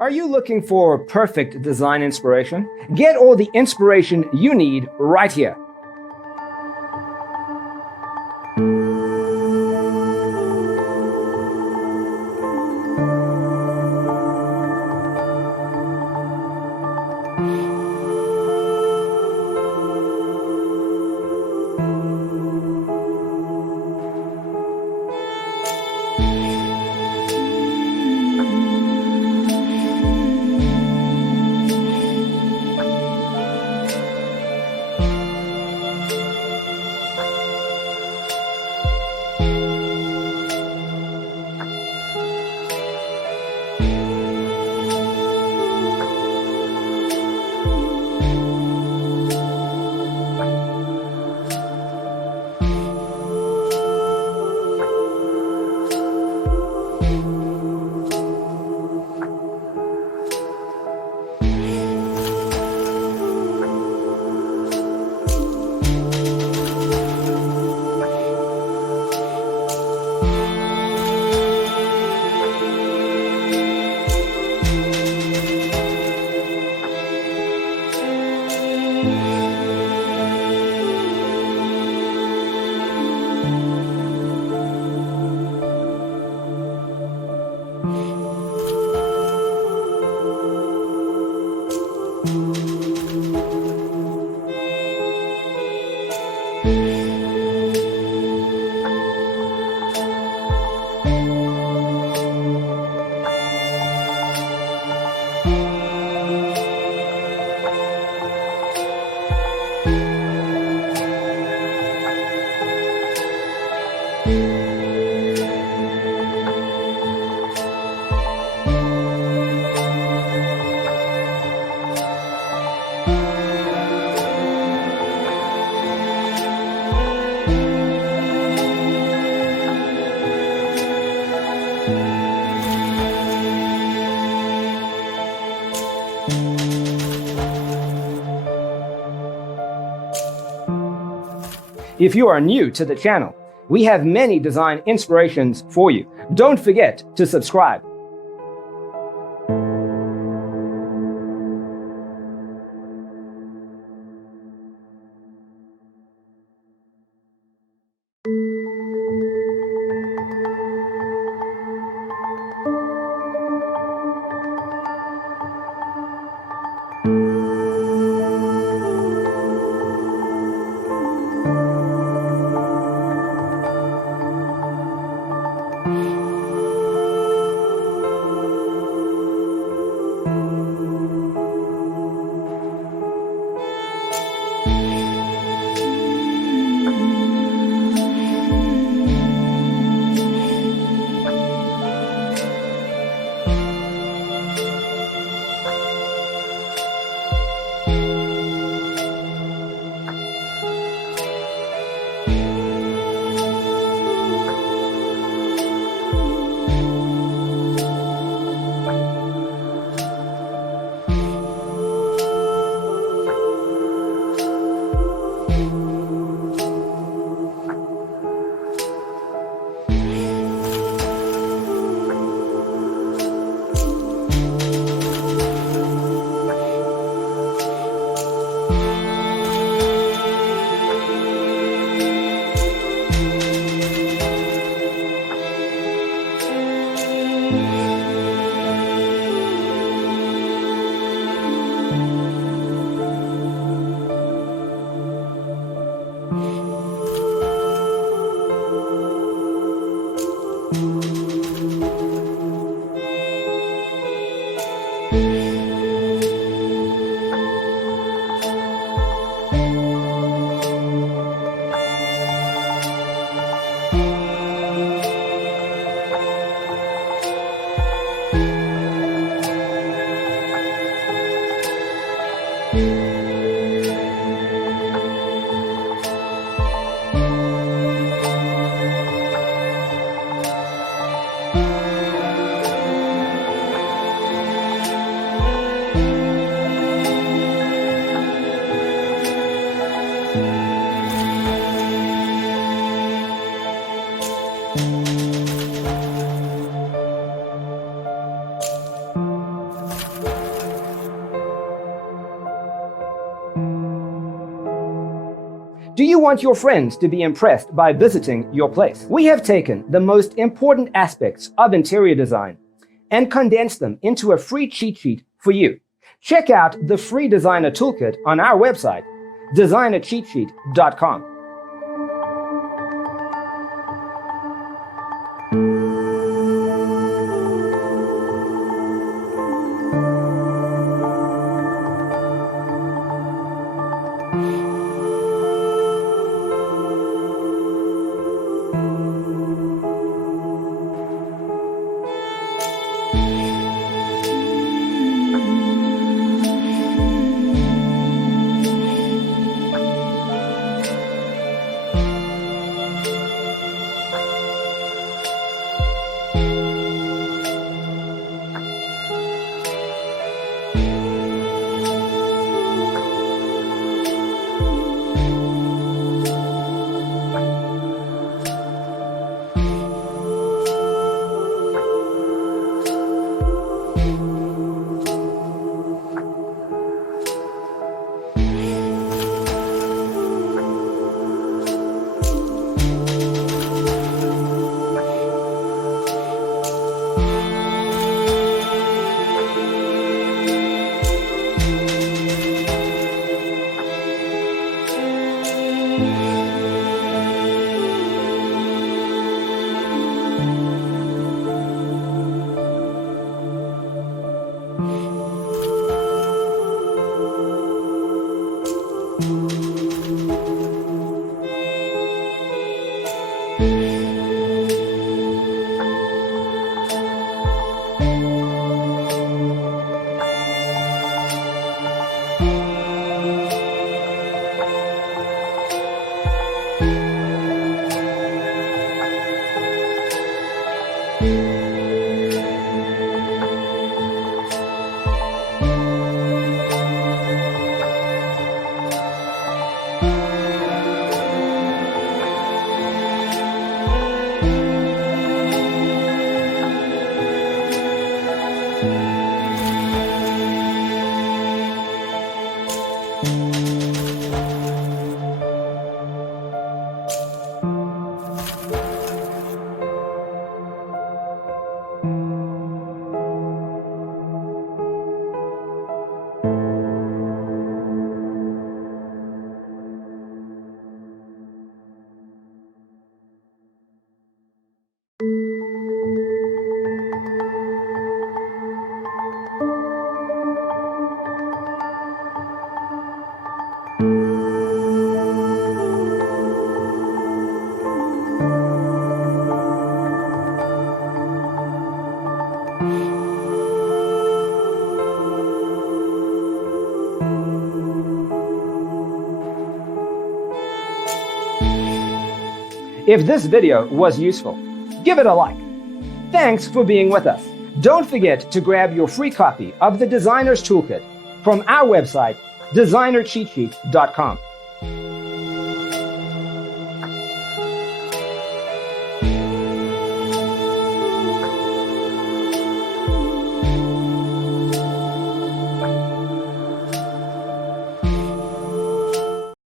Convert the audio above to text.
Are you looking for perfect design inspiration? Get all the inspiration you need right here. If you are new to the channel, we have many design inspirations for you. Don't forget to subscribe. Do you want your friends to be impressed by visiting your place? We have taken the most important aspects of interior design and condensed them into a free cheat sheet for you. Check out the free designer toolkit on our website, designercheatsheet.com. If this video was useful, give it a like. Thanks for being with us. Don't forget to grab your free copy of the Designer's Toolkit from our website, designercheatsheet.com.